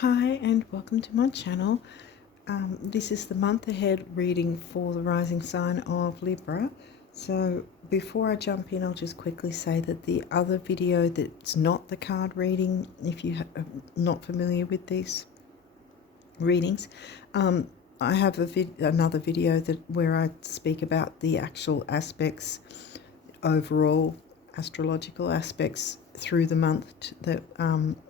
Hi and welcome to my channel. This is the month ahead reading for the rising sign of Libra. So before I jump in, I'll just quickly say that the other video that's not the card reading, if you are not familiar with these readings, I have another video where I speak about the actual aspects, overall astrological aspects through the month that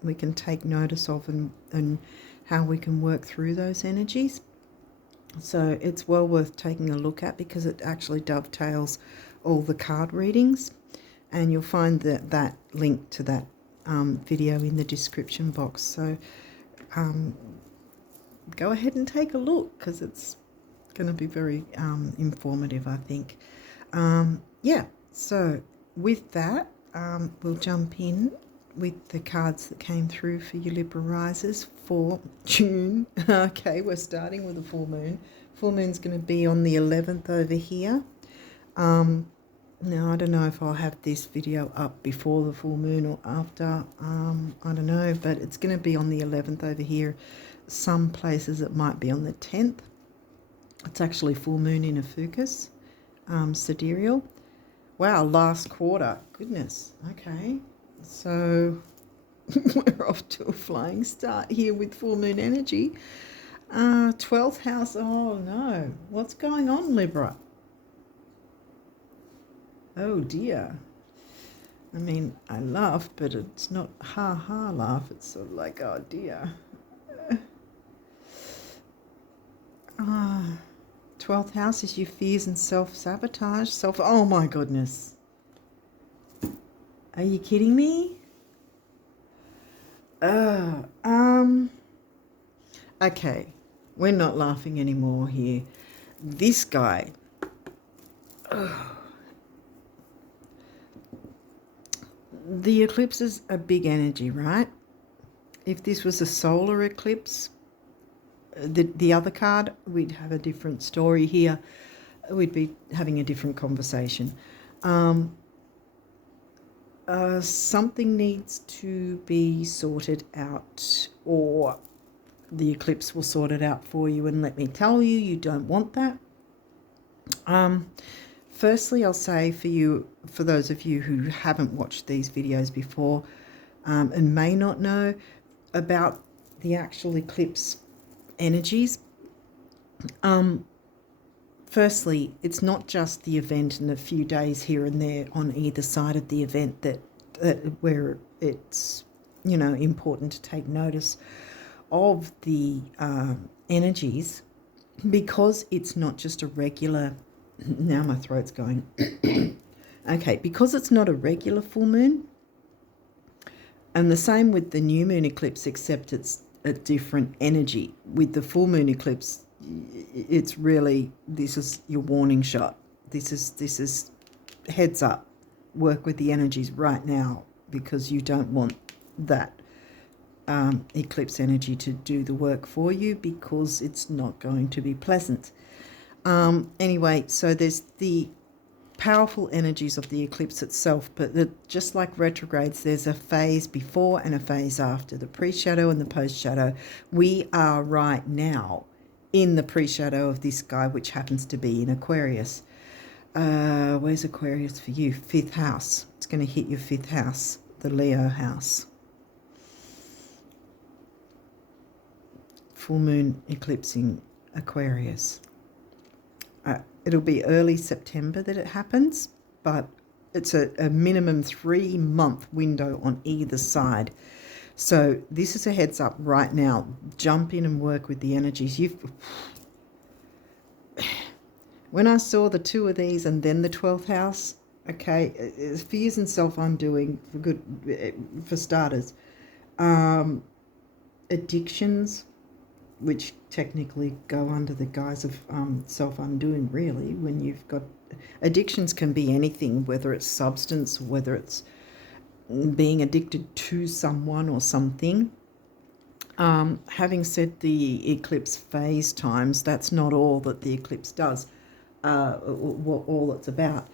we can take notice of and how we can work through those energies. So it's well worth taking a look at because it actually dovetails all the card readings, and you'll find that link to that video in the description box. So go ahead and take a look because it's going to be very informative, I think. Yeah, so with that, we'll jump in with the cards that came through for you Libra risers for June. Okay, we're starting with a full moon. Full moon's going to be on the 11th over here. Now, I don't know if I'll have this video up before the full moon or after. I don't know, but it's going to be on the 11th over here. Some places it might be on the 10th. It's actually full moon in Ophiuchus, Sidereal. Wow, last quarter. Goodness. Okay. So we're off to a flying start here with full moon energy. 12th house. Oh, no. What's going on, Libra? Oh, dear. I mean, I laugh, but it's not ha-ha laugh. It's sort of like, oh, dear. 12th house is your fears and self-sabotage. Oh, my goodness. Are you kidding me? Okay, we're not laughing anymore here. This guy. The eclipse is a big energy, right? If this was a solar eclipse, the other card, we'd have a different story here. We'd be having a different conversation. Something needs to be sorted out, or the eclipse will sort it out for you, and let me tell you, you don't want that. Firstly, I'll say for those of you who haven't watched these videos before and may not know about the actual eclipse energies, firstly, it's not just the event and a few days here and there on either side of the event that where it's, important to take notice of the energies, because it's not just a regular. Now my throat's going. Okay, because it's not a regular full moon, and the same with the new moon eclipse, except it's a different energy. With the full moon eclipse, it's really, this is your warning shot. This is heads up. Work with the energies right now, because you don't want that eclipse energy to do the work for you, because it's not going to be pleasant. Anyway, so there's the powerful energies of the eclipse itself, but just like retrogrades, there's a phase before and a phase after, the pre-shadow and the post-shadow. We are right now in the pre-shadow of this guy, which happens to be in Aquarius. Where's Aquarius for you? 5th house. It's going to hit your 5th house, the Leo house. Full moon eclipsing Aquarius. It'll be early September that it happens, but it's a minimum 3-month window on either side. So this is a heads up right now. Jump in and work with the energies. When I saw the 2 of these and then the 12th house, okay, fears and self-undoing for starters. Addictions, which technically go under the guise of self-undoing, really. When you've got addictions, can be anything, whether it's substance, whether it's being addicted to someone or something. Having said the eclipse phase times, that's not all that the eclipse does, all it's about.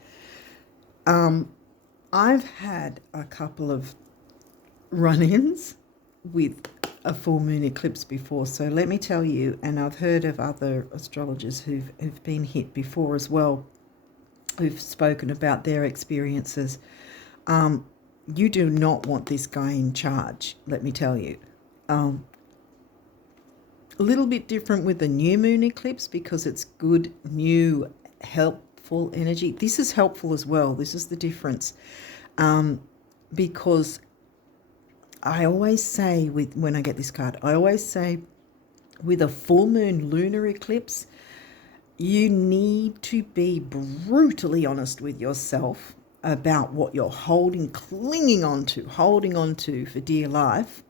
I've had a couple of run-ins with a full moon eclipse before. So let me tell you, and I've heard of other astrologers who've been hit before as well, who've spoken about their experiences. You do not want this guy in charge, let me tell you. A little bit different with the new moon eclipse because it's good, new, helpful energy. This is helpful as well. This is the difference. Because I always say when I get this card, I always say with a full moon lunar eclipse, you need to be brutally honest with yourself about what you're clinging on to for dear life.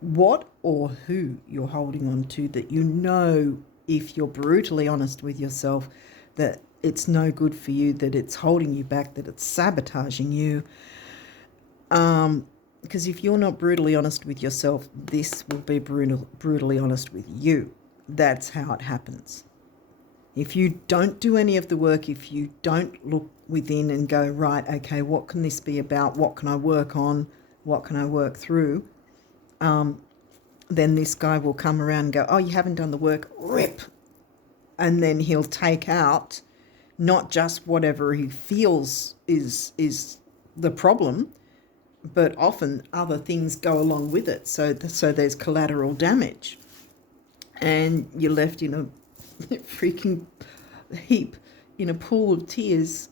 What or who you're holding on to, that you know, if you're brutally honest with yourself, that it's no good for you, that it's holding you back, that it's sabotaging you. Because if you're not brutally honest with yourself, this will be brutally honest with you. That's how it happens. If you don't do any of the work, if you don't look within and go, right, okay, what can this be about? What can I work on? What can I work through? Then this guy will come around and go, oh, you haven't done the work, rip. And then he'll take out not just whatever he feels is the problem, but often other things go along with it. So there's collateral damage. And you're left in a freaking heap, in a pool of tears,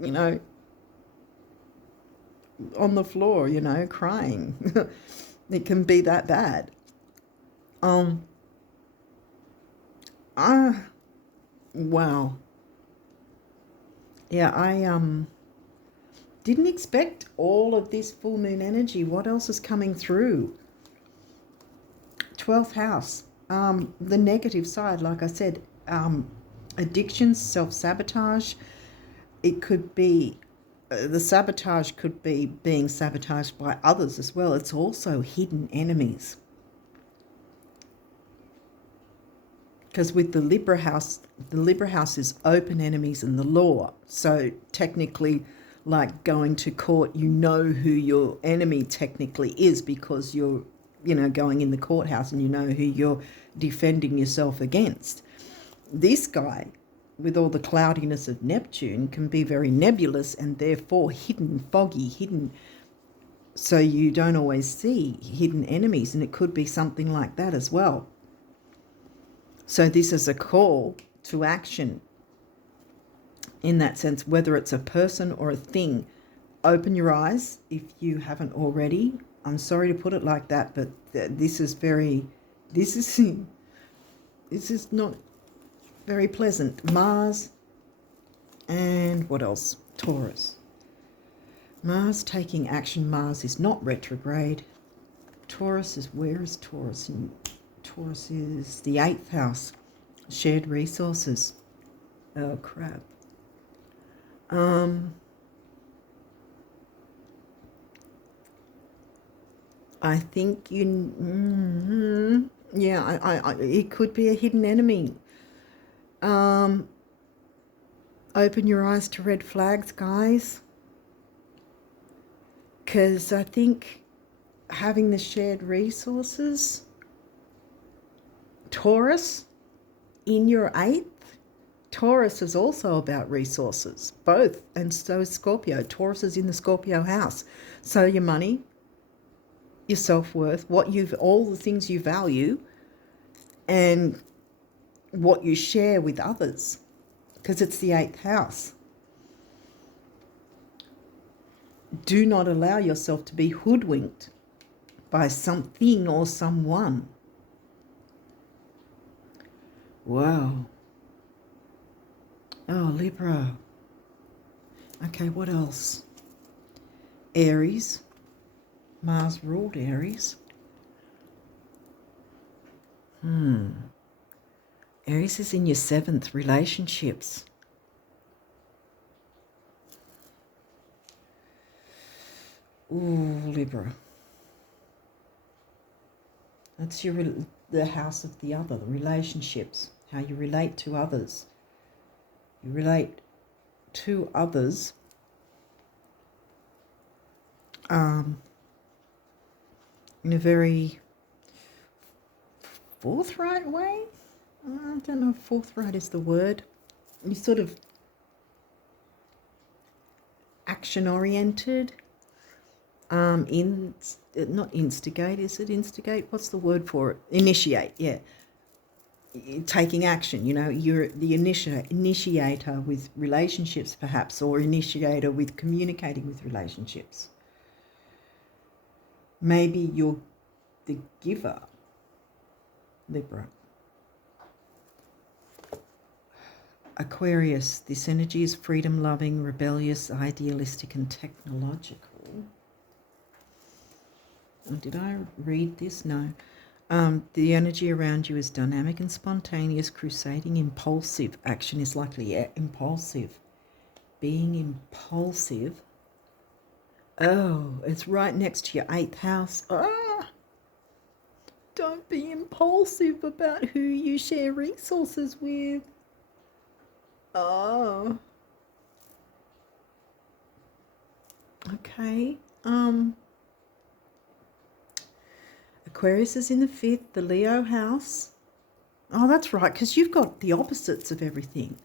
on the floor, crying. It can be that bad. Wow. Yeah, I didn't expect all of this full moon energy. What else is coming through? 12th house. The negative side, like I said, addictions, self-sabotage. It could be, the sabotage could be being sabotaged by others as well. It's also hidden enemies. Because with the Libra house is open enemies in the law. So technically, like going to court, you know who your enemy technically is because you're, going in the courthouse and you know who you're defending yourself against. This guy, with all the cloudiness of Neptune, can be very nebulous and therefore hidden, foggy, hidden. So you don't always see hidden enemies, and it could be something like that as well. So this is a call to action in that sense, whether it's a person or a thing. Open your eyes if you haven't already. I'm sorry to put it like that, but this is not very pleasant. Mars and what else? Taurus. Mars taking action. Mars is not retrograde. Taurus is, where is Taurus? Taurus is the 8th house. Shared resources. Oh, crap. I think it could be a hidden enemy. Open your eyes to red flags, guys. Because I think having the shared resources, Taurus in your 8th, Taurus is also about resources, both, and so is Scorpio. Taurus is in the Scorpio house. So your money, your self-worth, all the things you value, and what you share with others, because it's the 8th house. Do not allow yourself to be hoodwinked by something or someone. Wow. Oh, Libra. Okay, what else? Aries. Mars ruled Aries. Aries is in your 7th, relationships. Ooh, Libra. That's the house of the other, the relationships, how you relate to others. You relate to others in a very forthright way. I don't know if forthright is the word. You sort of action-oriented. Not instigate, is it instigate? What's the word for it? Initiate, yeah. Taking action, you know, you're the initiator with relationships perhaps, or initiator with communicating with relationships. Maybe you're the giver, Libra. Aquarius, this energy is freedom-loving, rebellious, idealistic and technological. Oh, did I read this? No. The energy around you is dynamic and spontaneous, crusading, impulsive. Action is likely, yeah, impulsive. Being impulsive. Oh, it's right next to your 8th house. Ah! Don't be impulsive about who you share resources with. Oh. Okay. Aquarius is in the 5th, the Leo house. Oh, that's right, because you've got the opposites of everything.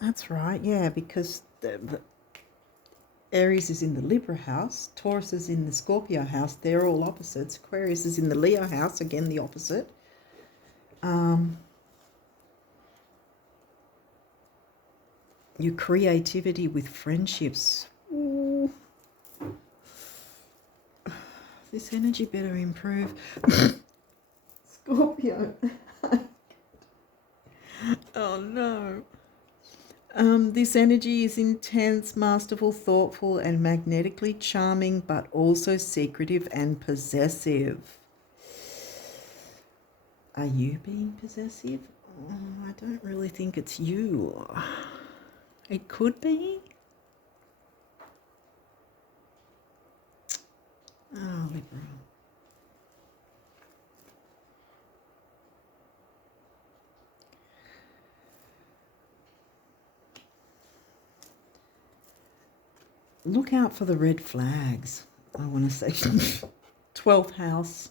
That's right, yeah, because the Aries is in the Libra house, Taurus is in the Scorpio house. They're all opposites. Aquarius is in the Leo house, again the opposite. Your creativity with friendships. Ooh. This energy better improve. Scorpio. Oh no. This energy is intense, masterful, thoughtful, and magnetically charming, but also secretive and possessive. Are you being possessive? Oh, I don't really think it's you. It could be. Oh, Libra. Look out for the red flags, I want to say. 12th house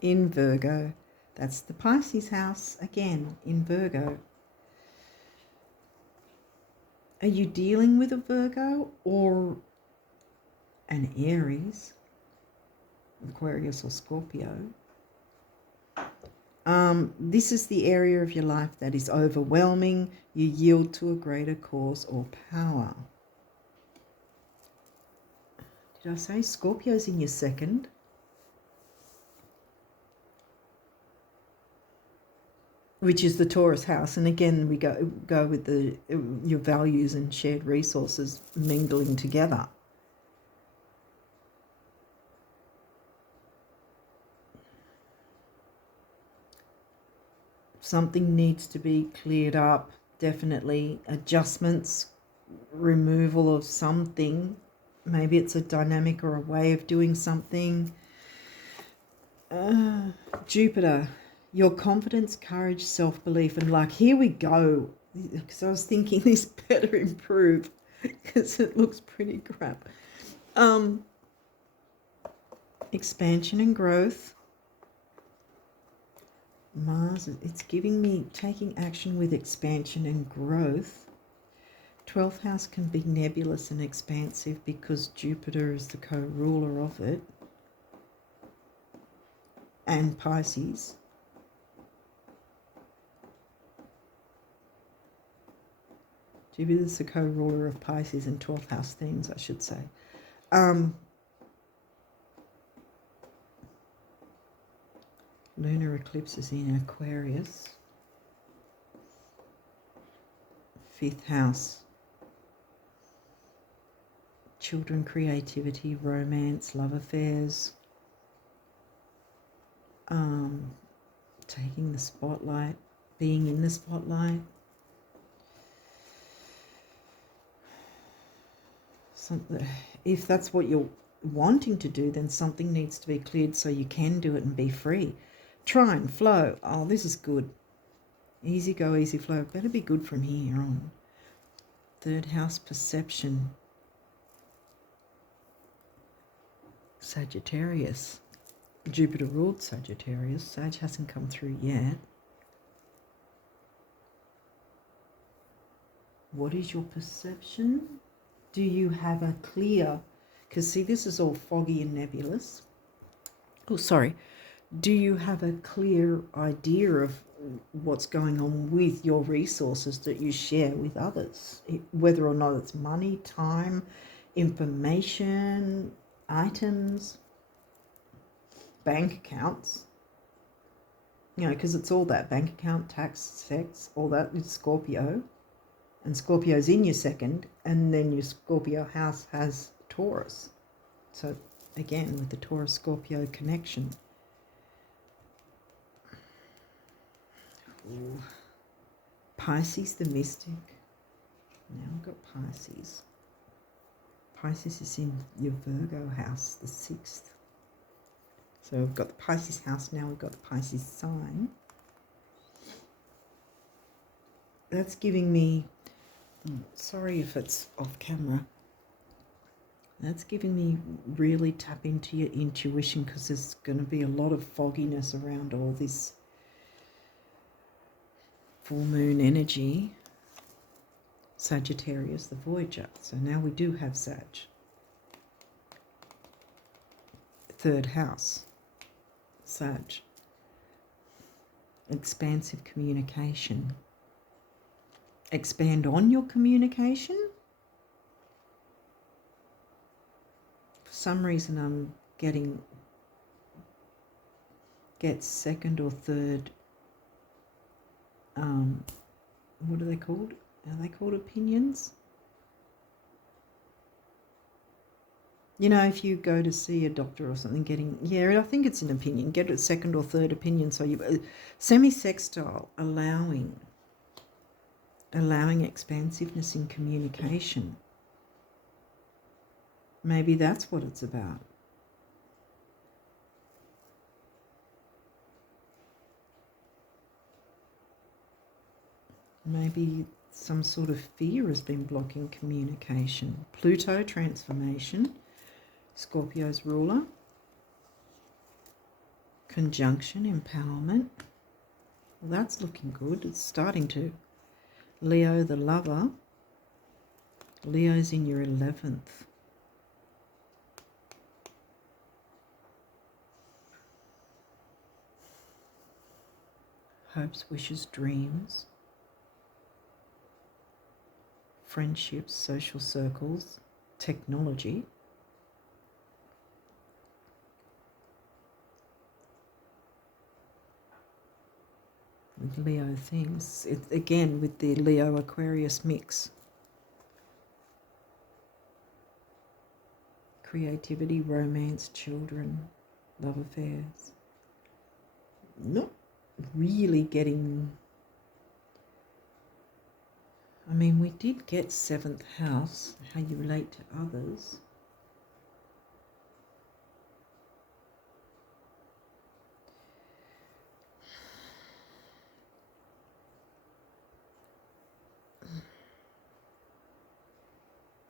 in Virgo. That's the Pisces house, again, in Virgo. Are you dealing with a Virgo or an Aries, Aquarius or Scorpio? This is the area of your life that is overwhelming. You yield to a greater cause or power. Did I say Scorpio's in your 2nd? Which is the Taurus house, and again we go with the your values and shared resources mingling together. Something needs to be cleared up, definitely. Adjustments, removal of something. Maybe it's a dynamic or a way of doing something. Jupiter. Your confidence, courage, self-belief, and luck. Here we go. Because I was thinking this better improve because it looks pretty crap. Expansion and growth. Mars, it's giving me taking action with expansion and growth. 12th house can be nebulous and expansive because Jupiter is the co-ruler of it. And Pisces. Jupiter is the co-ruler of Pisces and 12th house themes, I should say. Lunar eclipse is in Aquarius. 5th house. Children, creativity, romance, love affairs. Taking the spotlight, being in the spotlight. If that's what you're wanting to do, then something needs to be cleared so you can do it and be free. Trine, flow. Oh, this is good. Easy go, easy flow. Better be good from here on. 3rd house, perception. Sagittarius. Jupiter ruled Sagittarius. Sag hasn't come through yet. What is your perception? Do you have a clear, because see, this is all foggy and nebulous. Oh, sorry. Do you have a clear idea of what's going on with your resources that you share with others? Whether or not it's money, time, information, items, bank accounts. You know, because it's all that. Bank account, tax, sex, all that is Scorpio. And Scorpio's in your second, and then your Scorpio house has Taurus. So again, with the Taurus-Scorpio connection. Ooh. Pisces, the mystic. Now we've got Pisces. Pisces is in your Virgo house, the 6th. So we've got the Pisces house, now we've got the Pisces sign. That's giving me, sorry if it's off camera, that's giving me really tap into your intuition, because there's going to be a lot of fogginess around all this full moon energy. Sagittarius, the Voyager. So now we do have Sag. 3rd house. Sag. Expansive communication. Expand on your communication. For some reason I'm getting second or third, what are they called? Are they called opinions? You know, if you go to see a doctor or something, I think it's an opinion, get a second or third opinion. So you semi-sextile, allowing expansiveness in communication. Maybe that's what it's about. Maybe some sort of fear has been blocking communication. Pluto, transformation. Scorpio's ruler. Conjunction, empowerment. Well, that's looking good. It's starting to. Leo, the lover. Leo's in your 11th. Hopes, wishes, dreams. Friendships, social circles, technology. With Leo things, again with the Leo Aquarius mix. Creativity, romance, children, love affairs. Not really getting, I mean, we did get 7th house, how you relate to others.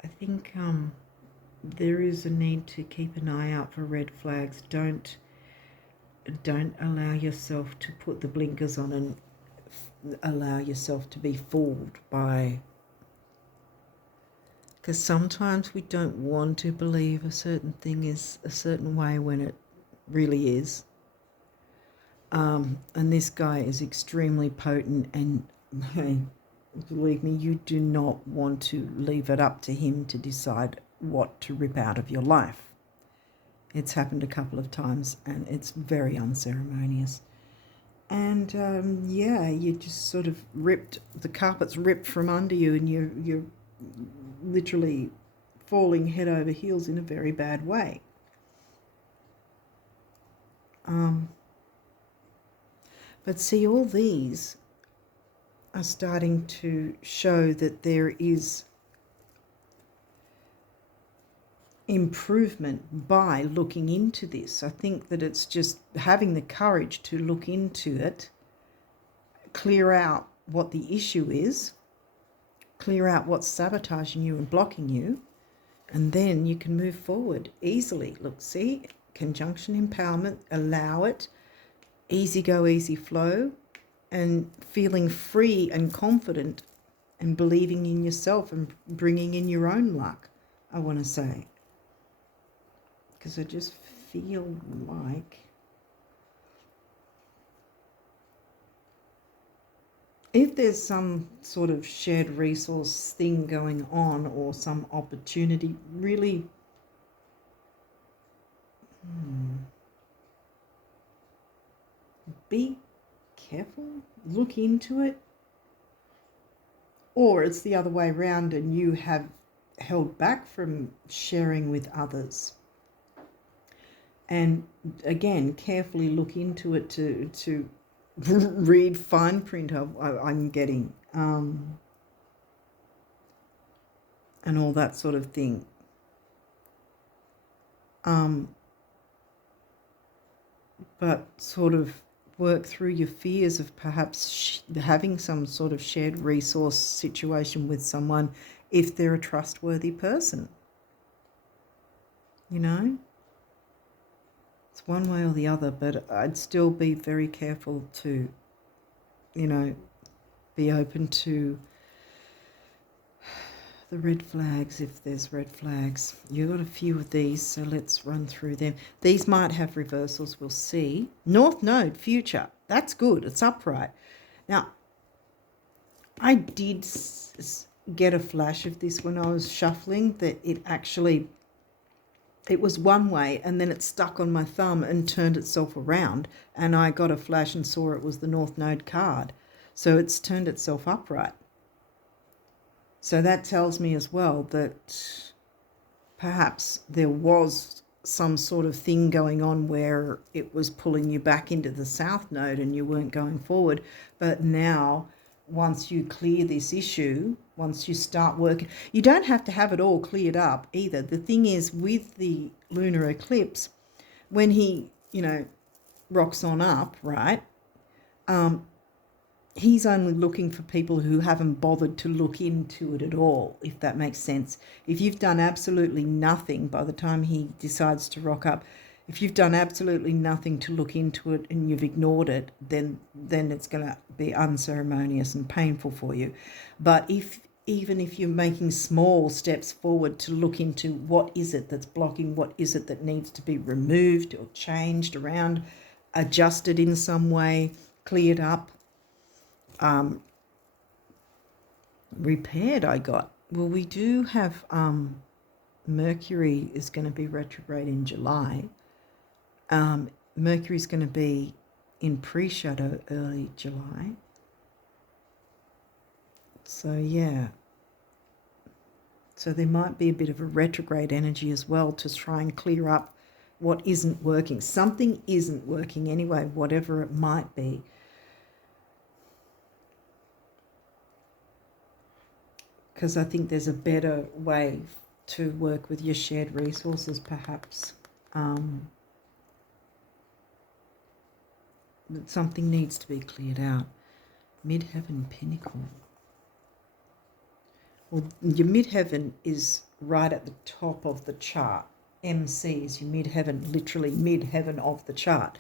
I think there is a need to keep an eye out for red flags. Don't allow yourself to put the blinkers on and allow yourself to be fooled by, because sometimes we don't want to believe a certain thing is a certain way when it really is. And this guy is extremely potent, and hey, believe me, you do not want to leave it up to him to decide what to rip out of your life. It's happened a couple of times, and it's very unceremonious. And yeah, you just sort of the carpet's ripped from under you, and you're literally falling head over heels in a very bad way. But see, all these are starting to show that there is improvement by looking into this. I think that it's just having the courage to look into it, clear out what the issue is, clear out what's sabotaging you and blocking you, and then you can move forward easily. Look, see, conjunction empowerment, allow it, easy go, easy flow, and feeling free and confident and believing in yourself and bringing in your own luck, I want to say. Because I just feel like if there's some sort of shared resource thing going on or some opportunity, really be careful, look into it. Or it's the other way around and you have held back from sharing with others. And again, carefully look into it to read fine print I'm getting, and all that sort of thing. But sort of work through your fears of perhaps having some sort of shared resource situation with someone if they're a trustworthy person. You know? It's one way or the other, but I'd still be very careful to, you know, be open to the red flags if there's red flags. You've got a few of these, so let's run through them. These might have reversals, we'll see. North Node, future. That's good. It's upright. Now, I did get a flash of this when I was shuffling, that it was one way and then it stuck on my thumb and turned itself around, and I got a flash and saw it was the North Node card. So it's turned itself upright. So that tells me as well that perhaps there was some sort of thing going on where it was pulling you back into the South Node and you weren't going forward. But now, once you clear this issue, once you start working, you don't have to have it all cleared up either. The thing is, with the lunar eclipse, when he, rocks on up, right, he's only looking for people who haven't bothered to look into it at all, if that makes sense. If you've done absolutely nothing by the time he decides to rock up, if you've done absolutely nothing to look into it and you've ignored it, then it's going to be unceremonious and painful for you. But even if you're making small steps forward to look into what is it that's blocking, what is it that needs to be removed or changed around, adjusted in some way, cleared up, repaired, I got. Well, we do have Mercury is going to be retrograde in July. Mercury's going to be in pre-shadow early July. So, yeah. So there might be a bit of a retrograde energy as well to try and clear up what isn't working. Something isn't working anyway, whatever it might be. Because I think there's a better way to work with your shared resources, perhaps. That something needs to be cleared out. Midheaven Pinnacle. Well, your midheaven is right at the top of the chart. MC is your midheaven, literally midheaven of the chart.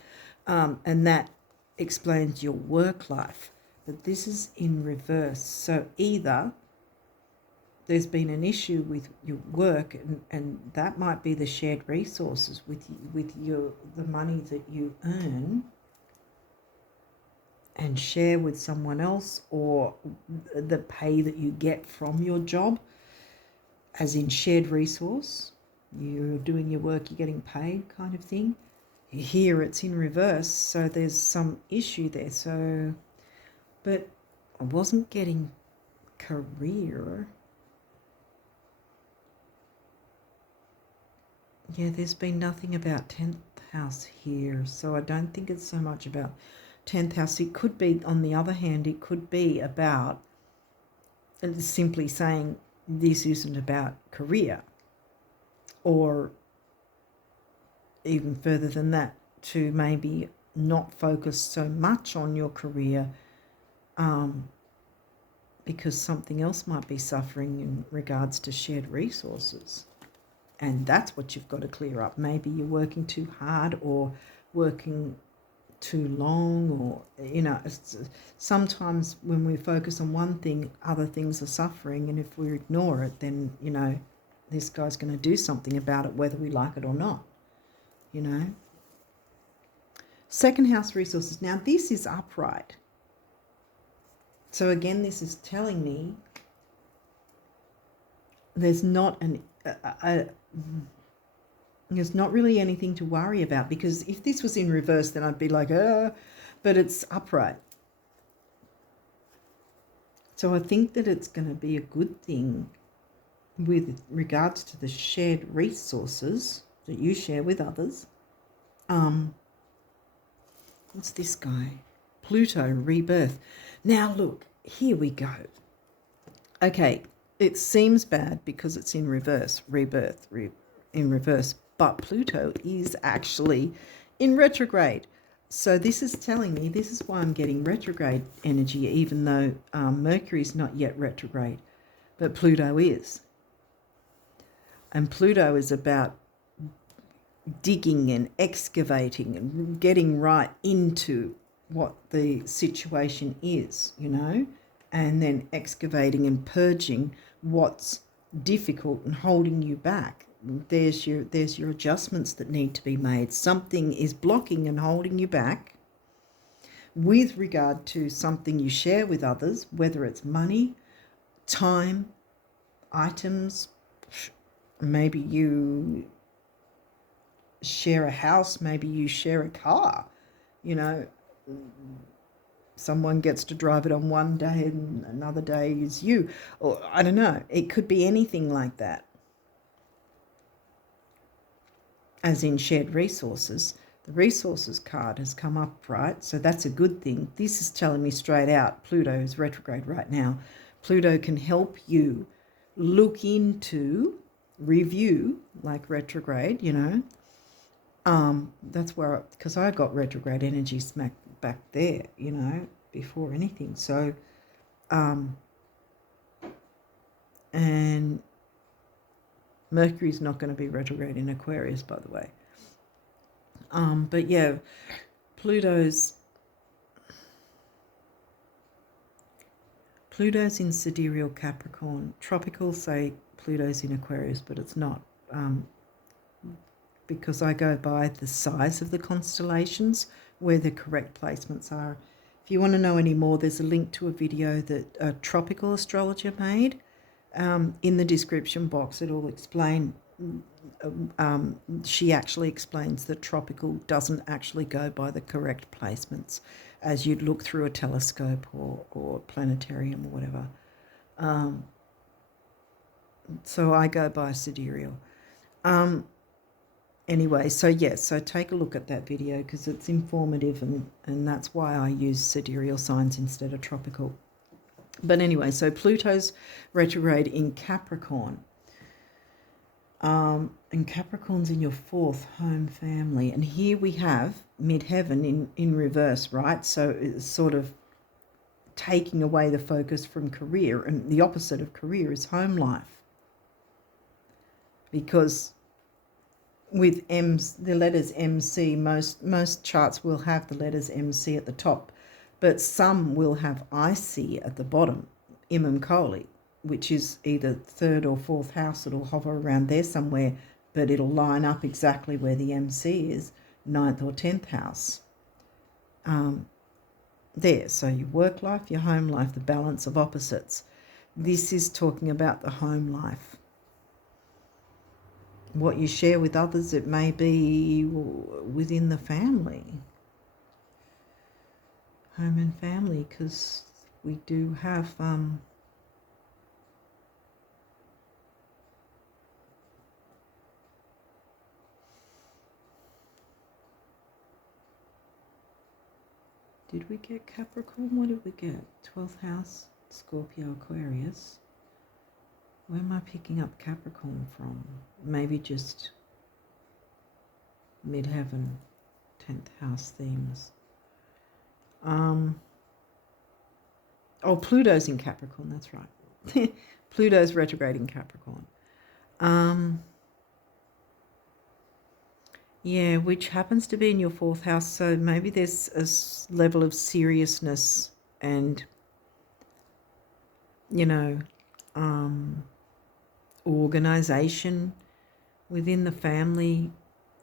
And that explains your work life. But this is in reverse. So either there's been an issue with your work, and that might be the shared resources with the money that you earn and share with someone else, or the pay that you get from your job, as in shared resource. You're doing your work, you're getting paid kind of thing. Here it's in reverse, so there's some issue there. So, but I wasn't getting career. Yeah, there's been nothing about 10th house here, so I don't think it's so much about 10th house. It could be, on the other hand, it could be about simply saying this isn't about career, or even further than that, to maybe not focus so much on your career, because something else might be suffering in regards to shared resources. And that's what you've got to clear up. Maybe you're working too hard or working too long, or, sometimes when we focus on one thing, other things are suffering. And if we ignore it, then, this guy's going to do something about it, whether we like it or not, Second house resources. Now, this is upright. So again, this is telling me there's not there's not really anything to worry about, because if this was in reverse, then I'd be like, but it's upright. So I think that it's going to be a good thing with regards to the shared resources that you share with others. What's this guy? Pluto, rebirth. Now look, here we go. Okay, it seems bad because it's in reverse, rebirth, in reverse, but Pluto is actually in retrograde. So this is telling me, this is why I'm getting retrograde energy, even though Mercury is not yet retrograde, but Pluto is. And Pluto is about digging and excavating and getting right into what the situation is, and then excavating and purging what's difficult and holding you back. There's your adjustments that need to be made. Something is blocking and holding you back with regard to something you share with others, whether it's money, time, items. Maybe you share a house, maybe you share a car, someone gets to drive it on one day and another day is you, or I don't know, it could be anything like that. As in shared resources, the resources card has come up, right? So that's a good thing. This is telling me straight out, Pluto is retrograde right now. Pluto can help you look into, review, like retrograde, that's where, because I got retrograde energy smack back there, before anything. So, and Mercury's not going to be retrograde in Aquarius, by the way. But yeah, Pluto's in sidereal Capricorn. Tropical say Pluto's in Aquarius, but it's not. Because I go by the size of the constellations where the correct placements are. If you want to know any more, there's a link to a video that a tropical astrologer made. In the description box, it'll explain. She actually explains that tropical doesn't actually go by the correct placements as you'd look through a telescope or planetarium or whatever. So I go by sidereal. Anyway, so take a look at that video because it's informative, and that's why I use sidereal signs instead of tropical. But anyway, so Pluto's retrograde in Capricorn. And Capricorn's in your fourth home family. And here we have midheaven in reverse, right? So it's sort of taking away the focus from career, and the opposite of career is home life. Because with the letters MC, most charts will have the letters MC at the top, but some will have IC at the bottom, Imam Kohli, which is either third or fourth house. It'll hover around there somewhere, but it'll line up exactly where the MC is, 9th or 10th house. There, so your work life, your home life, the balance of opposites. This is talking about the home life. What you share with others, it may be within the family, home and family, because we do have did we get Capricorn? What did we get? 12th house, Scorpio, Aquarius. Where am I picking up Capricorn from? Maybe just midheaven, 10th house themes. Pluto's in Capricorn, that's right. Pluto's retrograde in Capricorn. Yeah, which happens to be in your fourth house. So maybe there's a level of seriousness and, you know, organization within the family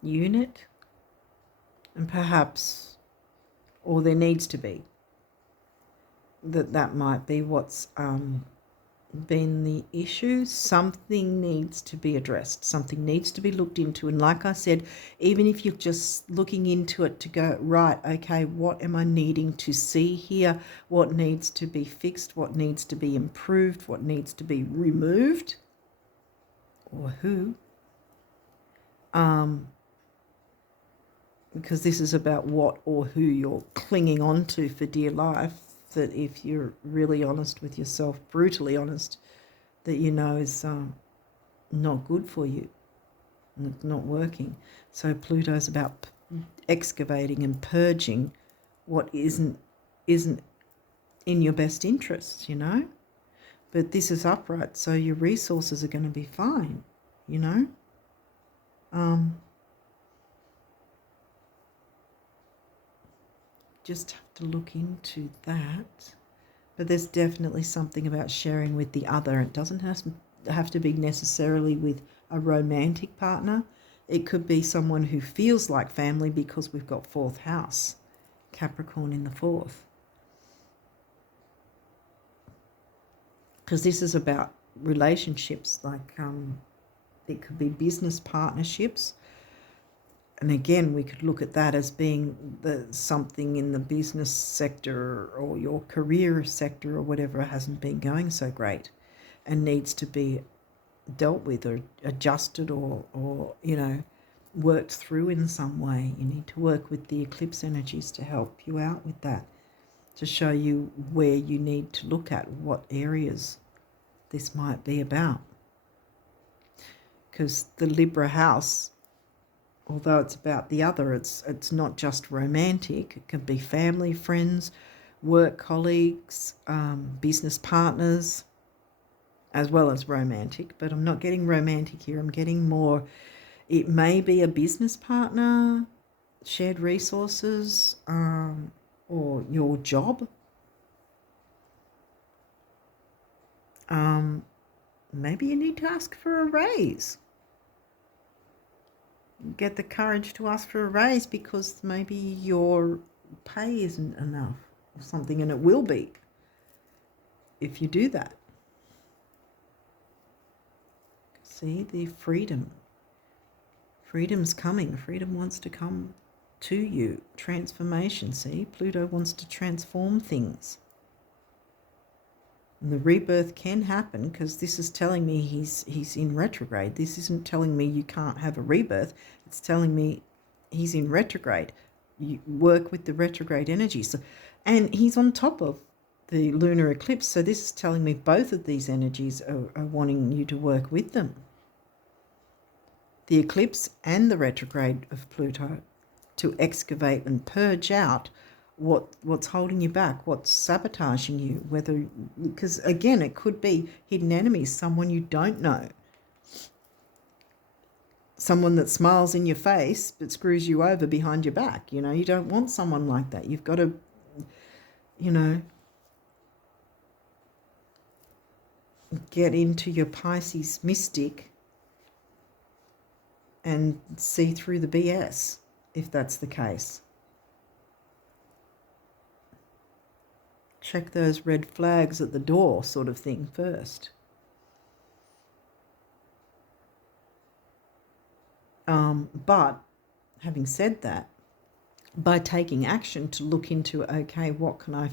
unit. And perhaps, or there needs to be, that might be what's been the issue. Something needs to be addressed. Something needs to be looked into. And like I said, even if you're just looking into it to go, right, okay, what am I needing to see here? What needs to be fixed? What needs to be improved? What needs to be removed? Or who? Because this is about what or who you're clinging on to for dear life, that if you're really honest with yourself, brutally honest, that you know is not good for you and it's not working. So Pluto's about excavating and purging what isn't in your best interests, you know. But this is upright, so your resources are going to be fine, you know. Just have to look into that. But there's definitely something about sharing with the other. It doesn't have to be necessarily with a romantic partner. It could be someone who feels like family, because we've got fourth house, Capricorn in the fourth. Because this is about relationships, like it could be business partnerships. And again, we could look at that as being something in the business sector or your career sector or whatever hasn't been going so great and needs to be dealt with or adjusted or you know, worked through in some way. You need to work with the eclipse energies to help you out with that, to show you where you need to look at, what areas this might be about. Because the Libra house, although it's about the other, it's not just romantic. It can be family, friends, work colleagues, business partners, as well as romantic. But I'm not getting romantic here. I'm getting more, it may be a business partner, shared resources, or your job. Maybe you need to ask for a raise. Get the courage to ask for a raise, because maybe your pay isn't enough or something, and it will be if you do that. See, the freedom. Freedom's coming. Freedom wants to come to you. Transformation, see? Pluto wants to transform things. And the rebirth can happen, because this is telling me he's in retrograde. This isn't telling me you can't have a rebirth. It's telling me he's in retrograde. You work with the retrograde energy. So, and he's on top of the lunar eclipse. So this is telling me both of these energies are wanting you to work with them. The eclipse and the retrograde of Pluto, to excavate and purge out what's holding you back, what's sabotaging you, whether, because again, it could be hidden enemies, someone you don't know, someone that smiles in your face but screws you over behind your back. You know, you don't want someone like that. You've got to, you know, get into your Pisces mystic and see through the BS, if that's the case. Check those red flags at the door, sort of thing, first. But having said that, by taking action to look into, okay, what can I,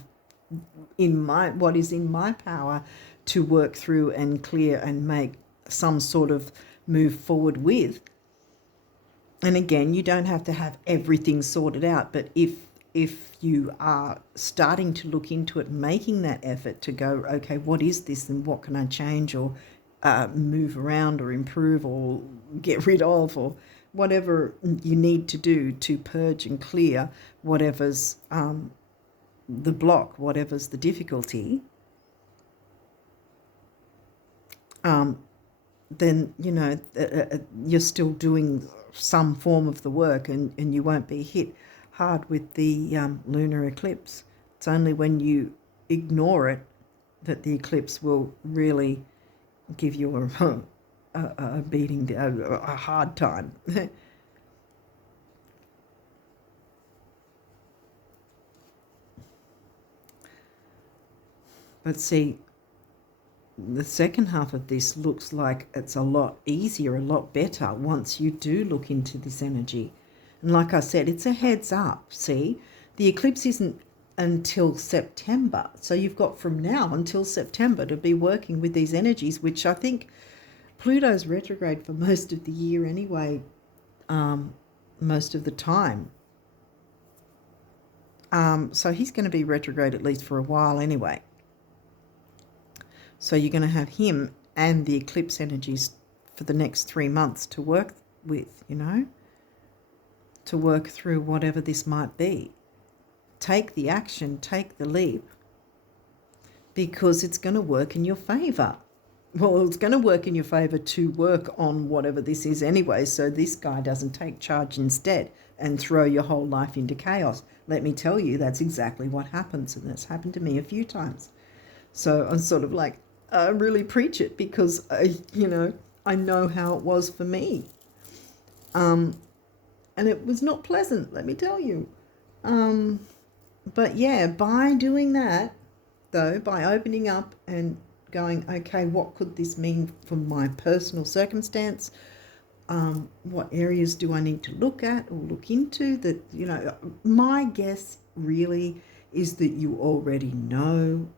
what is in my power to work through and clear and make some sort of move forward with. And again, you don't have to have everything sorted out, but if you are starting to look into it, making that effort to go, okay, what is this and what can I change or move around or improve or get rid of, or whatever you need to do to purge and clear whatever's the block, whatever's the difficulty, then, you know, you're still doing some form of the work, and you won't be hit hard with the lunar eclipse. It's only when you ignore it that the eclipse will really give you a beating, a hard time. But see, the second half of this looks like it's a lot easier, a lot better once you do look into this energy. And like I said, it's a heads up. See, the eclipse isn't until September. So you've got from now until September to be working with these energies, which I think Pluto's retrograde for most of the year anyway, most of the time. So he's going to be retrograde at least for a while anyway. So you're going to have him and the eclipse energies for the next 3 months to work with, to work through whatever this might be. Take the action, take the leap, because it's going to work in your favour. Well, it's going to work in your favour to work on whatever this is anyway, so this guy doesn't take charge instead and throw your whole life into chaos. Let me tell you, that's exactly what happens, and that's happened to me a few times. So I'm sort of like, I really preach it because, I know how it was for me. And it was not pleasant, let me tell you. But yeah, by doing that, though, by opening up and going, okay, what could this mean for my personal circumstance? What areas do I need to look at or look into? That, my guess really is that you already know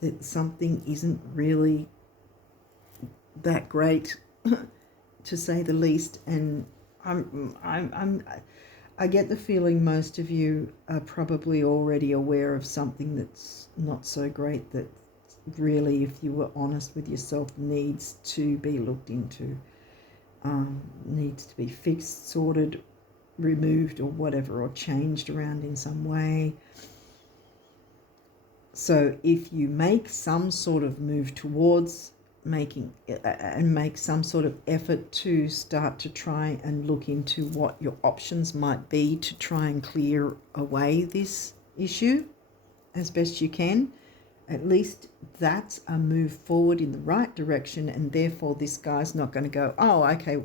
that something isn't really that great, to say the least. And I get the feeling most of you are probably already aware of something that's not so great, that really, if you were honest with yourself, needs to be looked into, needs to be fixed, sorted, removed, or whatever, or changed around in some way. So if you make some sort of move towards make some sort of effort to start to try and look into what your options might be to try and clear away this issue as best you can, at least that's a move forward in the right direction. And therefore this guy's not going to go, oh, okay,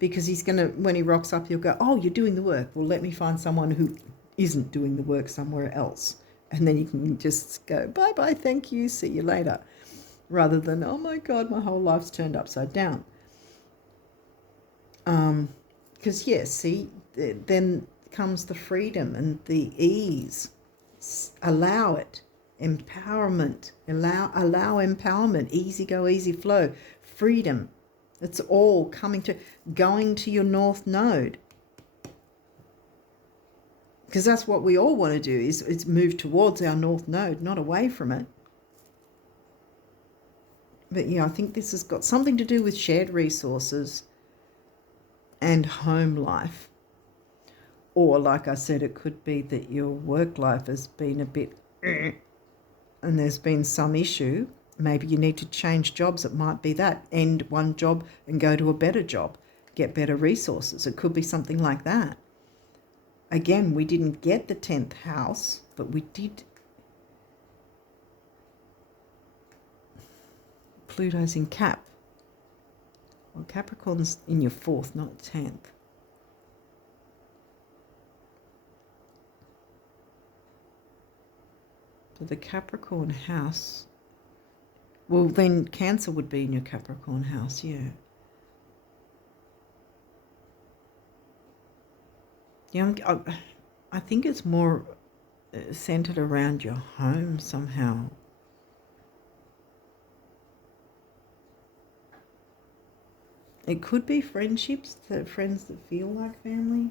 because he's going to, when he rocks up, he'll go, oh, you're doing the work. Well, let me find someone who isn't doing the work somewhere else. And then you can just go, bye-bye, thank you, see you later. Rather than, oh my God, my whole life's turned upside down. Because, yes, see, then comes the freedom and the ease. Allow it. Empowerment. Allow empowerment. Easy go, easy flow. Freedom. It's all going to your North Node. Because that's what we all want to do, is move towards our North Node, not away from it. But yeah, I think this has got something to do with shared resources and home life. Or, like I said, it could be that your work life has been a bit and there's been some issue. Maybe you need to change jobs. It might be that. End one job and go to a better job. Get better resources. It could be something like that. Again, we didn't get the 10th house, but we did. Pluto's in Cap. Well, Capricorn's in your 4th, not 10th. So the Capricorn house, well, then Cancer would be in your Capricorn house, yeah. Yeah, I think it's more centered around your home somehow. It could be friendships, friends that feel like family.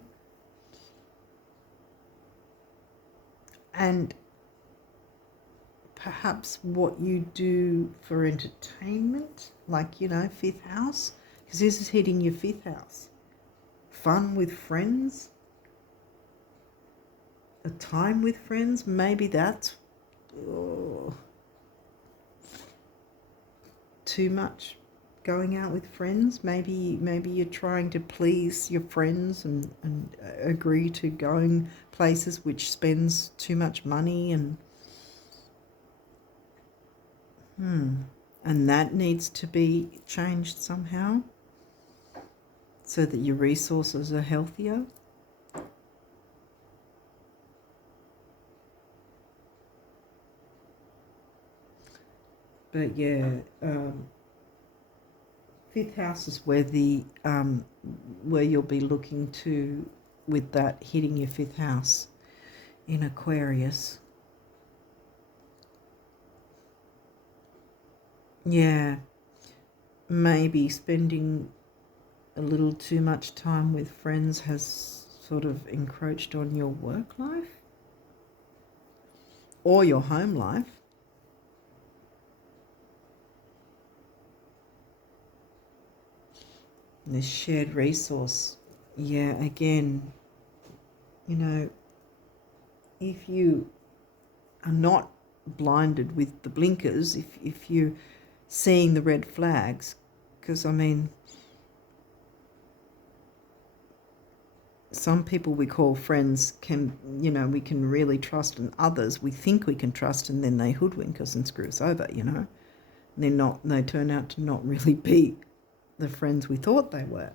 And perhaps what you do for entertainment, like, 5th house, because this is hitting your 5th house. Fun with friends. A time with friends, maybe that's too much. going out with friends. Maybe you're trying to please your friends and agree to going places which spends too much money, and that needs to be changed somehow so that your resources are healthier. But yeah, fifth house is where the where you'll be looking to, with that hitting your fifth house in Aquarius. Yeah, maybe spending a little too much time with friends has sort of encroached on your work life or your home life. And this shared resource, yeah, again, you know, if you are not blinded with the blinkers, if you're seeing the red flags, because I mean, some people we call friends can, you know, we can really trust, and others we think we can trust, and then they hoodwink us and screw us over, you know. They're not, they turn out to not really be the friends we thought they were.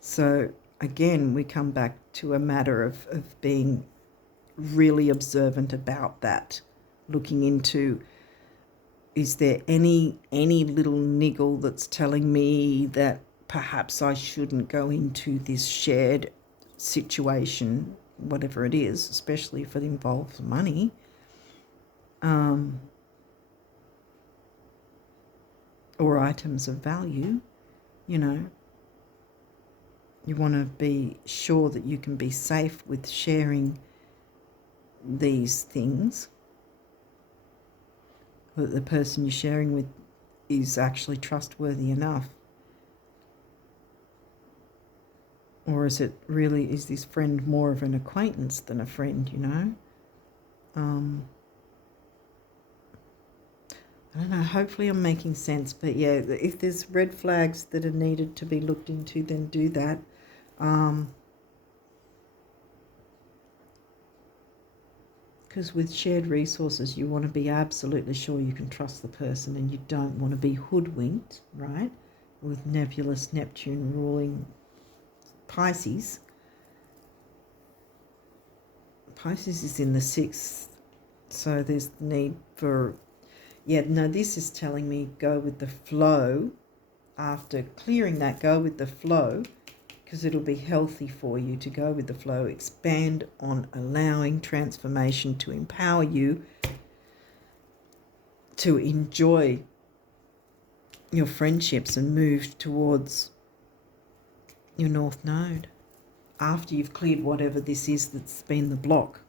So again, we come back to a matter of being really observant about that, looking into, is there any little niggle that's telling me that perhaps I shouldn't go into this shared situation, whatever it is, especially if it involves money. Or items of value, you know. You want to be sure that you can be safe with sharing these things, that the person you're sharing with is actually trustworthy enough. Or is it really, is this friend more of an acquaintance than a friend, you know? I don't know, hopefully I'm making sense, but yeah, if there's red flags that are needed to be looked into, then do that. Because with shared resources, you want to be absolutely sure you can trust the person, and you don't want to be hoodwinked, right? With nebulous Neptune ruling Pisces. Pisces is in the 6th, so there's the need for, yeah, no, this is telling me go with the flow. After clearing that, go with the flow, because it'll be healthy for you to go with the flow. Expand on allowing transformation to empower you to enjoy your friendships and move towards your North Node after you've cleared whatever this is that's been the block,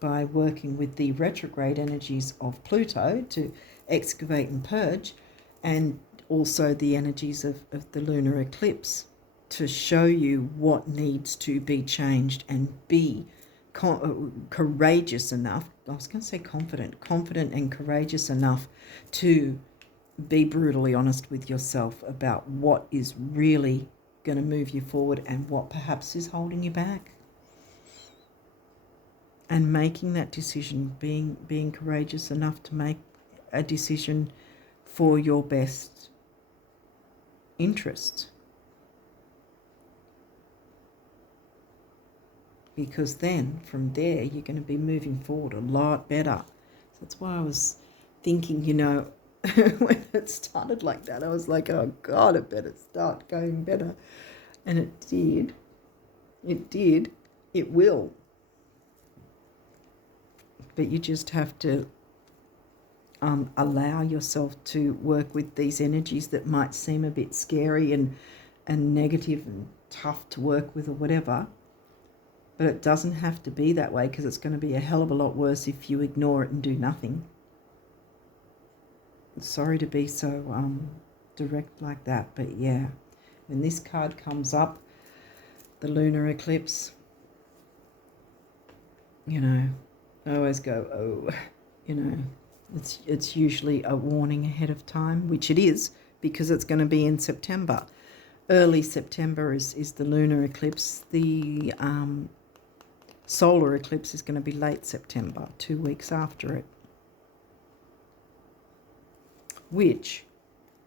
by working with the retrograde energies of Pluto to excavate and purge, and also the energies of the lunar eclipse to show you what needs to be changed, and be courageous enough, I was going to say confident and courageous enough to be brutally honest with yourself about what is really going to move you forward and what perhaps is holding you back. And making that decision, being courageous enough to make a decision for your best interest. Because then from there you're going to be moving forward a lot better. So that's why I was thinking, you know, when it started like that, I was like, oh God, it better start going better. And it did. It will. But you just have to allow yourself to work with these energies that might seem a bit scary and negative and tough to work with or whatever. But it doesn't have to be that way, because it's going to be a hell of a lot worse if you ignore it and do nothing. Sorry to be so direct like that, but yeah, when this card comes up, the lunar eclipse, you know, I always go, oh, you know, It's usually a warning ahead of time, which it is, because it's going to be in September. Early September is the lunar eclipse. The solar eclipse is going to be late September, 2 weeks after it, which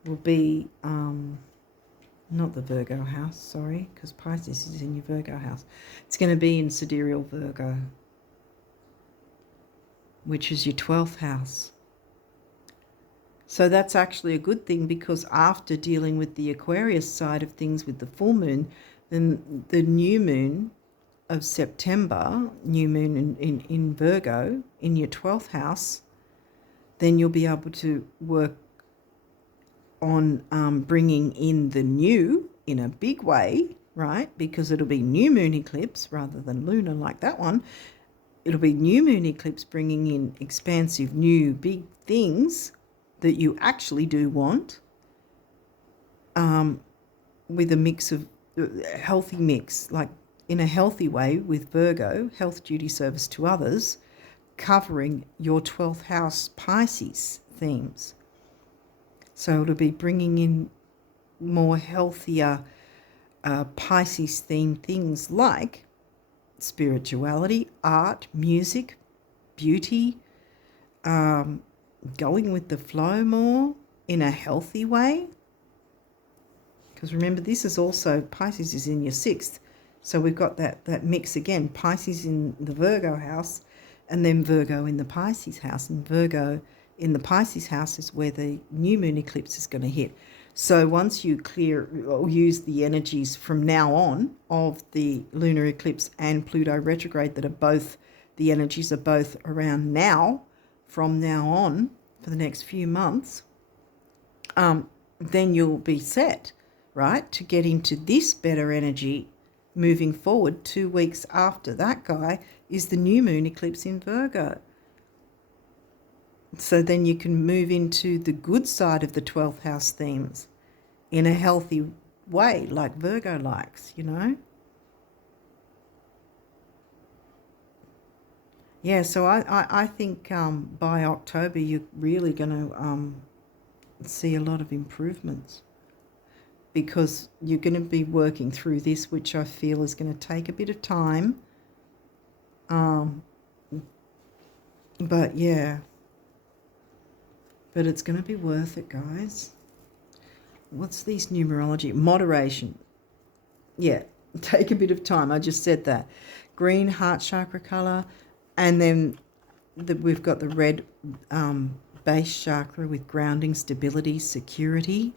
will be not the Virgo house, sorry, because Pisces is in your Virgo house. It's going to be in Sidereal Virgo, which is your 12th house. So that's actually a good thing, because after dealing with the Aquarius side of things with the full moon, then the new moon of September, new moon in Virgo, in your 12th house, then you'll be able to work on bringing in the new in a big way, right? Because it'll be new moon eclipse rather than lunar like that one. It'll be new moon eclipse bringing in expansive, new, big things that you actually do want, with a mix of healthy mix, like in a healthy way with Virgo, health, duty, service to others, covering your 12th house Pisces themes. So it'll be bringing in more healthier Pisces themed things like spirituality, art, music, beauty, going with the flow more in a healthy way. Because remember, this is also, Pisces is in your 6th. So we've got that mix again, Pisces in the Virgo house and then Virgo in the Pisces house. And Virgo in the Pisces house is where the new moon eclipse is going to hit. So once you clear or use the energies from now on of the lunar eclipse and Pluto retrograde, that are both, the energies are both around now, from now on for the next few months, then you'll be set, right, to get into this better energy moving forward. 2 weeks after that guy is the new moon eclipse in Virgo. So then you can move into the good side of the 12th house themes in a healthy way, like Virgo likes, you know. Yeah, so I think by October you're really going to see a lot of improvements, because you're going to be working through this, which I feel is going to take a bit of time. But yeah, but it's going to be worth it, guys. What's these numerology? Moderation. Yeah, take a bit of time. I just said that. Green heart chakra colour. And then we've got the red base chakra with grounding, stability, security.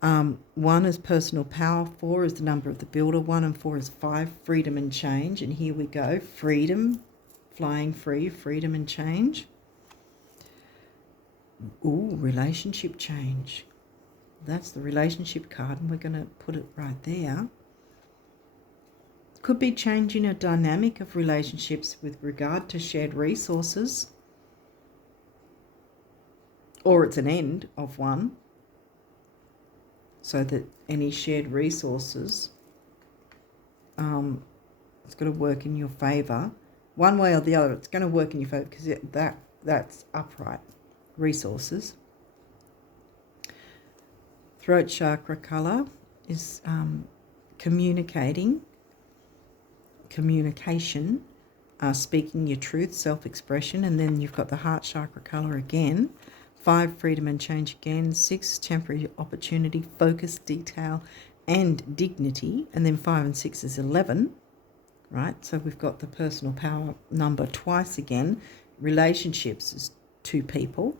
1 is personal power. 4 is the number of the builder. 1 and 4 is 5, freedom and change. And here we go. Freedom, flying free, freedom and change. Ooh, relationship change. That's the relationship card, and we're going to put it right there. Could be changing a dynamic of relationships with regard to shared resources, or it's an end of one, so that any shared resources, it's going to work in your favour. One way or the other, it's going to work in your favour, because that's upright resources. Throat chakra colour is communication, speaking your truth, self-expression. And then you've got the heart chakra colour again. 5, freedom and change again. 6, temporary opportunity, focus, detail and dignity. And then 5 and 6 is 11, right? So we've got the personal power number twice again. Relationships is 2 people.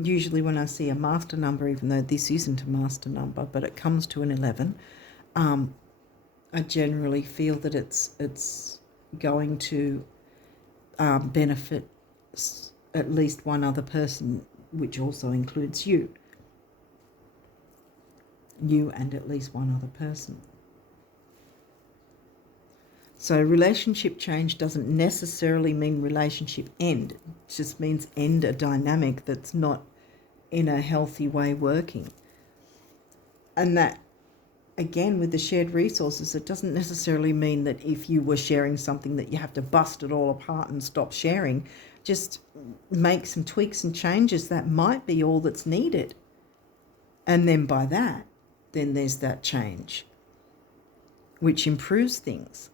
Usually when I see a master number, even though this isn't a master number, but it comes to an 11, I generally feel that it's going to benefit at least one other person, which also includes you. You and at least one other person. So relationship change doesn't necessarily mean relationship end. It just means end a dynamic that's not in a healthy way working. And that again, with the shared resources, it doesn't necessarily mean that if you were sharing something that you have to bust it all apart and stop sharing. Just make some tweaks and changes. That might be all that's needed. And then by that, then there's that change, which improves things.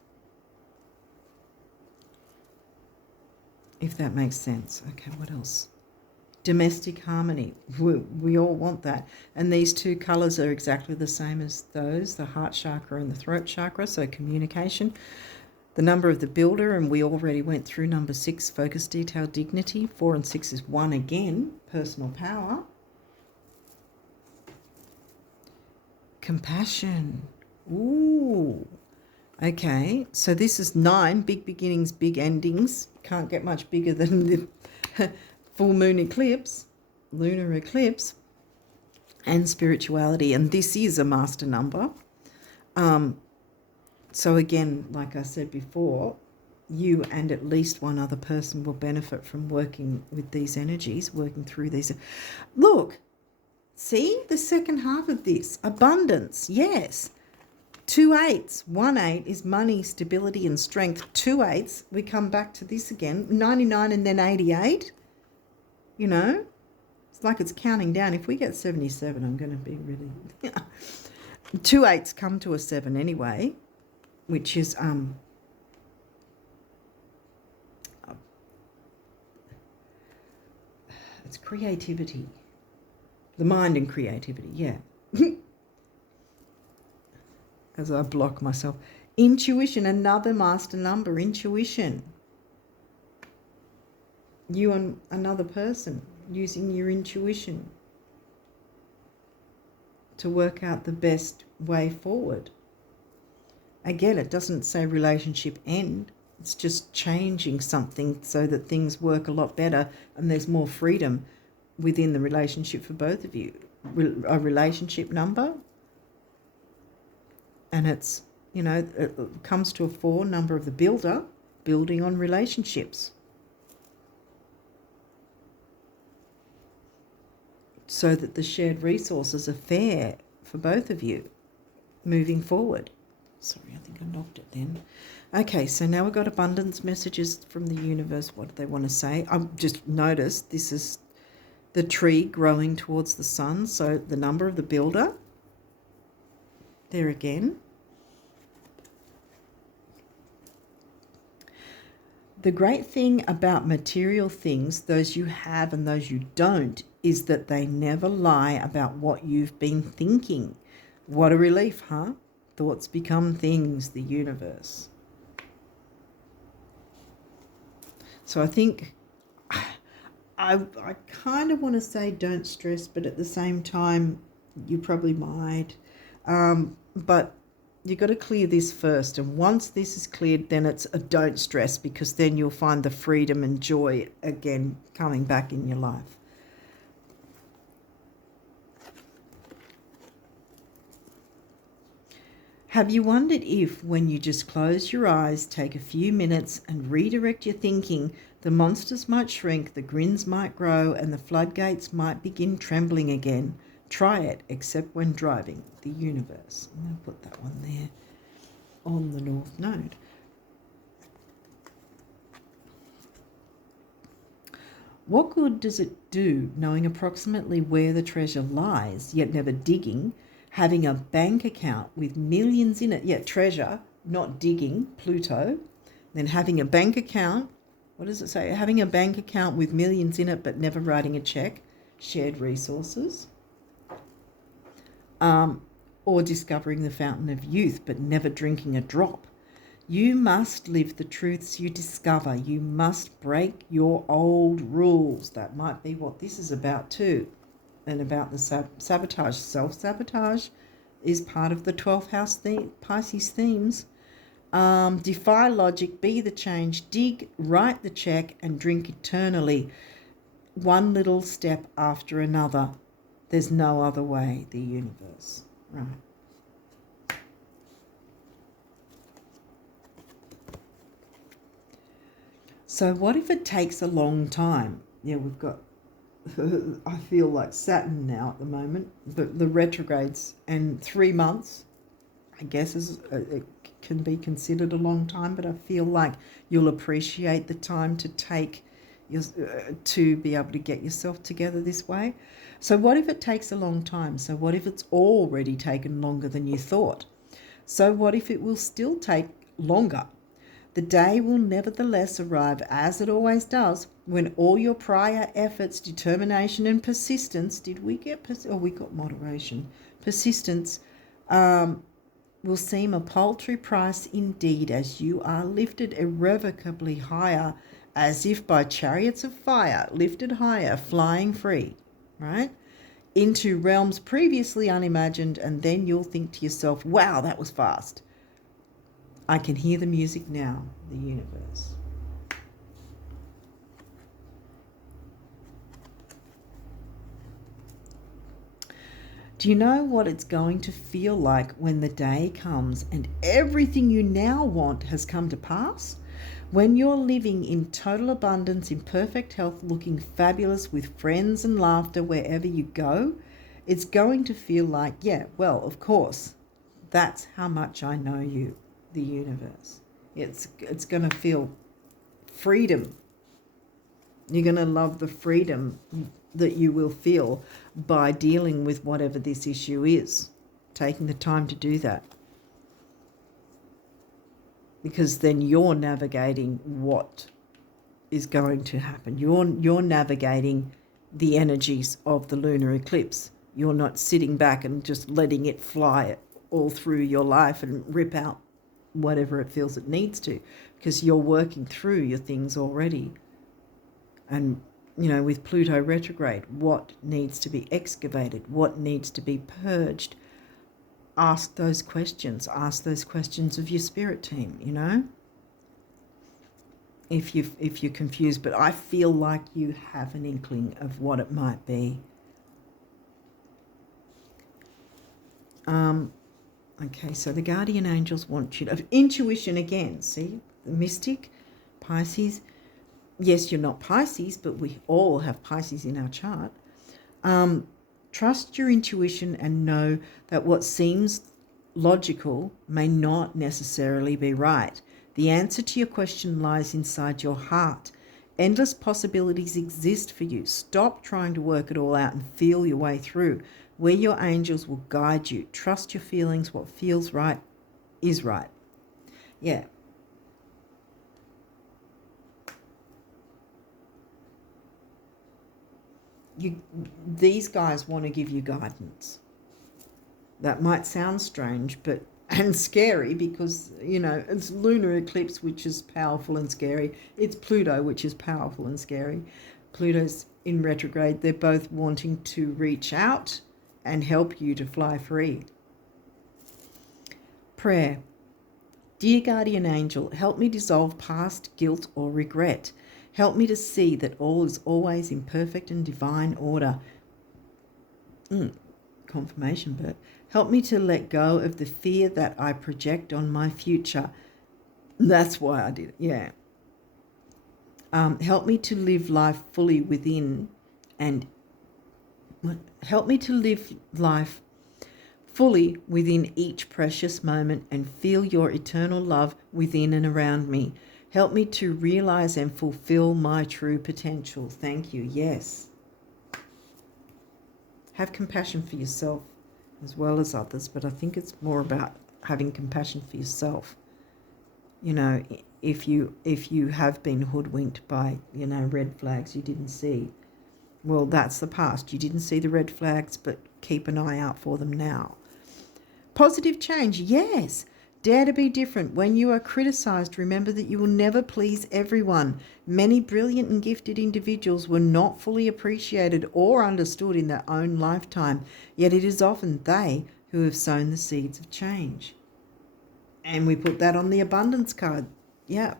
If that makes sense. Okay, what else? Domestic harmony. We all want that. And these two colours are exactly the same as those, the heart chakra and the throat chakra, so communication. The number of the builder, and we already went through number 6, focus, detail, dignity. 4 and 6 is 1 again, personal power. Compassion. Ooh. Okay, so this is 9, big beginnings, big endings. Can't get much bigger than the full moon eclipse, lunar eclipse, and spirituality. And this is a master number. So again, like I said before, you and at least one other person will benefit from working with these energies, working through these. Look, see the second half of this. Abundance, yes. 2 8s. 1 8 is money, stability and strength. 2 8s, we come back to this again. 99 and then 88. You know, it's like it's counting down. If we get 77, I'm going to be really... 2 8s come to a 7 anyway, which is... it's creativity. The mind and creativity, yeah. As I block myself. Intuition, another master number, intuition. You and another person using your intuition to work out the best way forward. Again, it doesn't say relationship end. It's just changing something so that things work a lot better and there's more freedom within the relationship for both of you. A relationship number, and it's, you know, it comes to a 4, number of the builder, building on relationships. So that the shared resources are fair for both of you moving forward. Sorry, I think I knocked it then. Okay, so now we've got abundance messages from the universe. What do they want to say? I've just noticed this is the tree growing towards the sun. So the number of the builder, there again. The great thing about material things, those you have and those you don't, is that they never lie about what you've been thinking. What a relief, huh? Thoughts become things, the universe. So I think I kind of want to say don't stress, but at the same time, you probably might. But you've got to clear this first. And once this is cleared, then it's a don't stress, because then you'll find the freedom and joy again coming back in your life. Have you wondered if, when you just close your eyes, take a few minutes and redirect your thinking, the monsters might shrink, the grins might grow, and the floodgates might begin trembling again? Try it, except when driving. The universe. I'm going to put that one there on the North Node. What good does it do knowing approximately where the treasure lies, yet never digging? Having a bank account with millions in it, yet treasure, not digging, Pluto. Then having a bank account, what does it say? Having a bank account with millions in it, but never writing a check, shared resources. Or discovering the fountain of youth, but never drinking a drop. You must live the truths you discover. You must break your old rules. That might be what this is about too. And about the sabotage. Self-sabotage is part of the 12th house Pisces themes. Defy logic, be the change, dig, write the check, and drink eternally. One little step after another. There's no other way, the universe. Right. So what if it takes a long time? Yeah, we've got... I feel like Saturn now at the moment, but the retrogrades, and 3 months, I guess it can be considered a long time, but I feel like you'll appreciate the time to take to be able to get yourself together this way. So what if it takes a long time? So what if it's already taken longer than you thought? So what if it will still take longer? The day will nevertheless arrive, as it always does, when all your prior efforts, determination and persistence, we got moderation, persistence, will seem a paltry price indeed, as you are lifted irrevocably higher, as if by chariots of fire, lifted higher, flying free, right? Into realms previously unimagined, and then you'll think to yourself, wow, that was fast. I can hear the music now, the universe. Do you know what it's going to feel like when the day comes and everything you now want has come to pass? When you're living in total abundance, in perfect health, looking fabulous with friends and laughter wherever you go, it's going to feel like, yeah, well, of course, that's how much I know you, the universe. It's going to feel freedom. You're going to love the freedom that you will feel by dealing with whatever this issue is, taking the time to do that. Because then you're navigating what is going to happen. You're navigating the energies of the lunar eclipse. You're not sitting back and just letting it fly all through your life and rip out whatever it feels it needs to, because you're working through your things already. And, you know, with Pluto retrograde, what needs to be excavated, what needs to be purged, ask those questions. Ask those questions of your spirit team, you know, if you're confused. But I feel like you have an inkling of what it might be. Okay, so the guardian angels want you to... Intuition again, see? The mystic, Pisces. Yes, you're not Pisces, but we all have Pisces in our chart. Trust your intuition and know that what seems logical may not necessarily be right. The answer to your question lies inside your heart. Endless possibilities exist for you. Stop trying to work it all out and feel your way through. Where your angels will guide you. Trust your feelings. What feels right is right. Yeah. These guys want to give you guidance. That might sound strange, and scary, because, you know, it's lunar eclipse, which is powerful and scary. It's Pluto, which is powerful and scary. Pluto's in retrograde. They're both wanting to reach out and help you to fly free. Prayer. Dear guardian angel, help me dissolve past guilt or regret. Help me to see that all is always in perfect and divine order. Confirmation, but help me to let go of the fear that I project on my future. That's why I did it, yeah. Help me to live life fully within and help me to live life fully within each precious moment and feel your eternal love within and around me. Help me to realize and fulfill my true potential. Thank you. Yes. Have compassion for yourself as well as others, but I think it's more about having compassion for yourself. You know, if you have been hoodwinked by, you know, red flags you didn't see, well, that's the past. You didn't see the red flags, but keep an eye out for them now. Positive change, yes. Dare to be different. When you are criticized, remember that you will never please everyone. Many brilliant and gifted individuals were not fully appreciated or understood in their own lifetime, yet it is often they who have sown the seeds of change. And we put that on the abundance card. Yeah.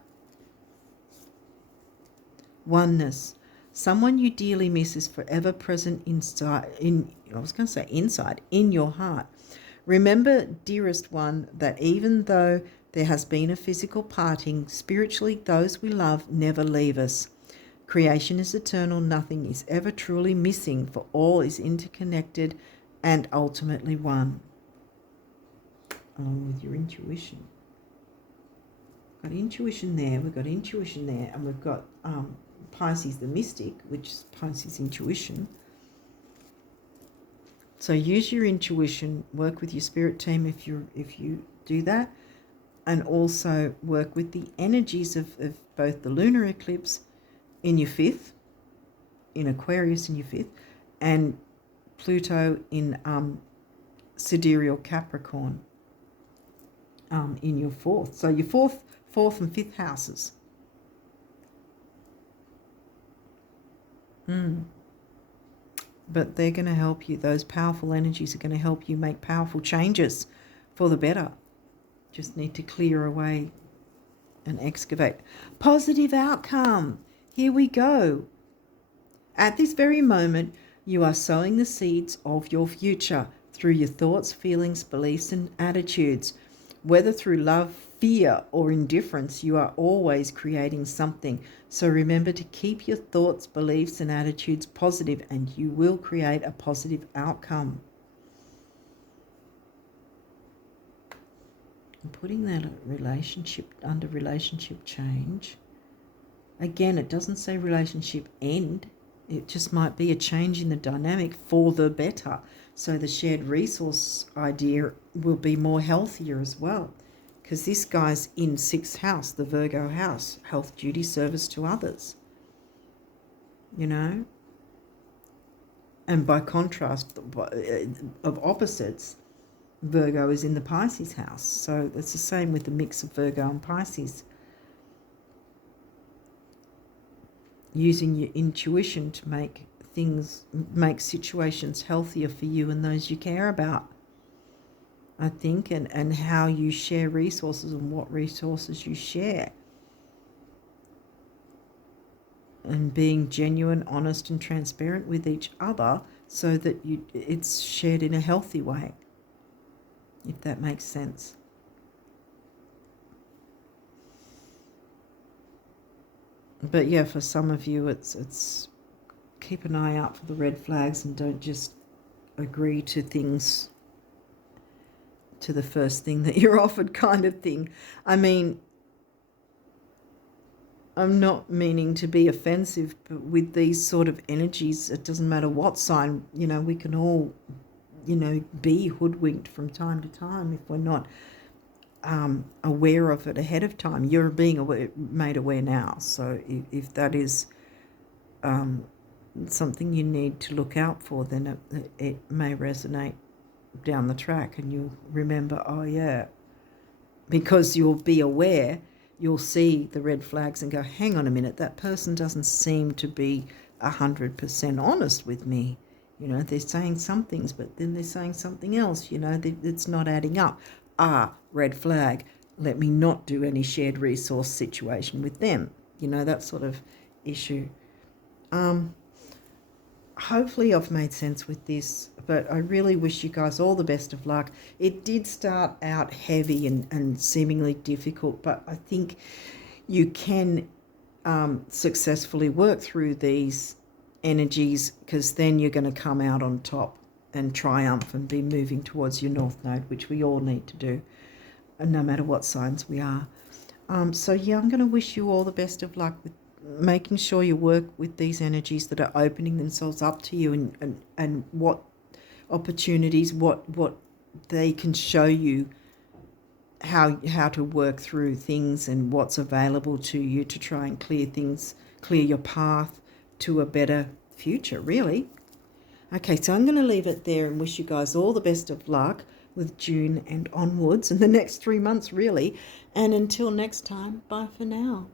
Oneness. Someone you dearly miss is forever present inside in your heart. Remember, dearest one, that even though there has been a physical parting, spiritually those we love never leave us. Creation is eternal, nothing is ever truly missing, for all is interconnected and ultimately one. along with your intuition. Got intuition there, we've got intuition there, and we've got Pisces the mystic, which is Pisces intuition. So use your intuition, work with your spirit team if you do that, and also work with the energies of both the lunar eclipse in your 5th, in Aquarius in your 5th, and Pluto in sidereal Capricorn in your 4th. So your 4th and 5th houses. But they're going to help you. Those powerful energies are going to help you make powerful changes for the better. Just need to clear away and excavate. Positive outcome. Here we go. At this very moment, you are sowing the seeds of your future through your thoughts, feelings, beliefs, and attitudes. Whether through love, fear, or indifference, you are always creating something. So remember to keep your thoughts, beliefs, and attitudes positive, and you will create a positive outcome. And putting that relationship under relationship change. Again, it doesn't say relationship end. It just might be a change in the dynamic for the better. So the shared resource idea will be more healthier as well. Because this guy's in 6th house, the Virgo house, health, duty, service to others. You know? And by contrast of opposites, Virgo is in the Pisces house. So it's the same with the mix of Virgo and Pisces. Using your intuition to make situations healthier for you and those you care about, I think, and how you share resources and what resources you share. And being genuine, honest, and transparent with each other so that it's shared in a healthy way, if that makes sense. But yeah, for some of you, it's keep an eye out for the red flags and don't just agree to things, to the first thing that you're offered kind of thing. I mean, I'm not meaning to be offensive, but with these sort of energies, it doesn't matter what sign, we can all, be hoodwinked from time to time if we're not aware of it ahead of time. You're being made aware now. So if that is something you need to look out for, then it may resonate down the track and you'll remember, oh yeah, because you'll be aware, you'll see the red flags and go, hang on a minute, that person doesn't seem to be 100% honest with me. They're saying some things, but then they're saying something else, it's not adding up. Red flag, let me not do any shared resource situation with them, that sort of issue. Hopefully I've made sense with this, but I really wish you guys all the best of luck. It did start out heavy and seemingly difficult, but I think you can successfully work through these energies, because then you're going to come out on top and triumph and be moving towards your North Node, which we all need to do, no matter what signs we are. So yeah, I'm going to wish you all the best of luck with making sure you work with these energies that are opening themselves up to you, and what opportunities, what they can show you, how to work through things, and what's available to you to try and clear your path to a better future, really. Okay, so I'm going to leave it there and wish you guys all the best of luck with June and onwards, and the next 3 months, really. And until next time, bye for now.